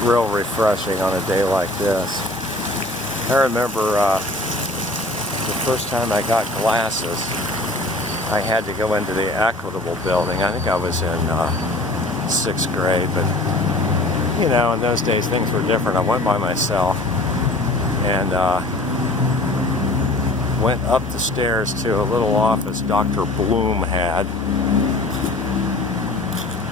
It's real refreshing on a day like this. I remember the first time I got glasses, I had to go into the Equitable building. I think I was in 6th grade, but you know, in those days things were different. I went by myself and went up the stairs to a little office Dr. Bloom had.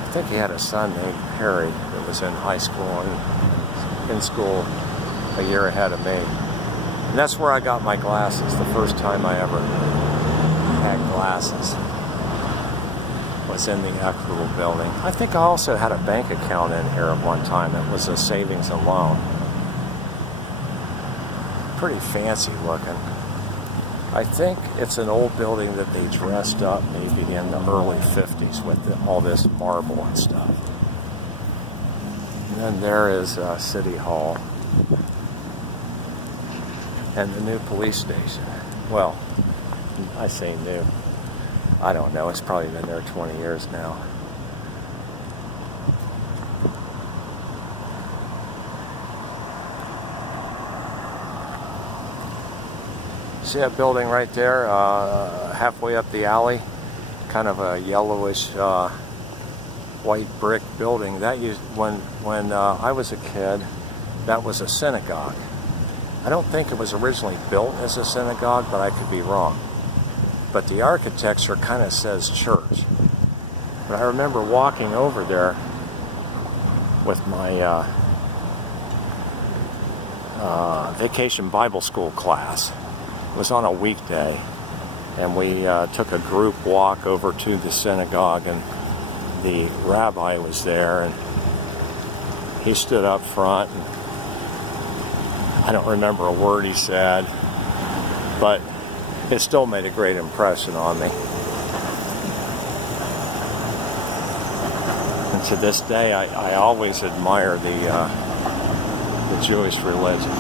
I think he had a son named Harry that was in high school and in school a year ahead of me. And that's where I got my glasses, the first time I ever had glasses was in the Equitable building. I think I also had a bank account in here at one time. It was a savings and loan. Pretty fancy looking. I think it's an old building that they dressed up maybe in the early 50s with all this marble and stuff. And then there is City Hall and the new police station. Well, I say new. I don't know, it's probably been there 20 years now. See that building right there, halfway up the alley? Kind of a yellowish white brick building. That used, when I was a kid, that was a synagogue. I don't think it was originally built as a synagogue, but I could be wrong. But the architecture kind of says church. But I remember walking over there with my vacation Bible school class. It was on a weekday, and we took a group walk over to the synagogue, and the rabbi was there, and he stood up front, and I don't remember a word he said, but it still made a great impression on me. And to this day, I always admire the Jewish religion.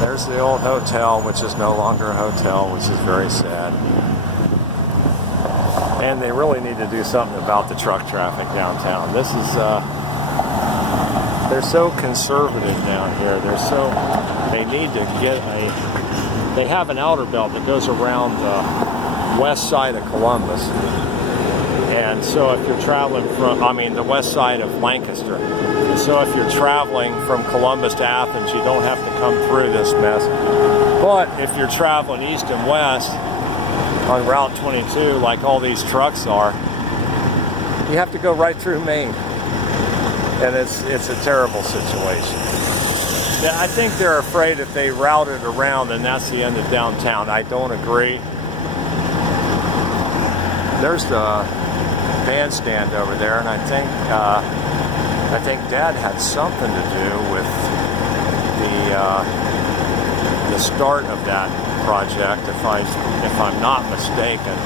There's the old hotel, which is no longer a hotel, which is very sad. And they really need to do something about the truck traffic downtown. This is, they're so conservative down here. They need to get they have an outer belt that goes around the west side of Columbus. And so if you're traveling from, the west side of Lancaster. And so if you're traveling from Columbus to Athens, you don't have to come through this mess. But if you're traveling east and west on Route 22, like all these trucks are, you have to go right through Maine. And it's a terrible situation. Yeah, I think they're afraid if they route it around, then that's the end of downtown. I don't agree. There's the bandstand over there, and I think Dad had something to do with the start of that project, if I'm not mistaken.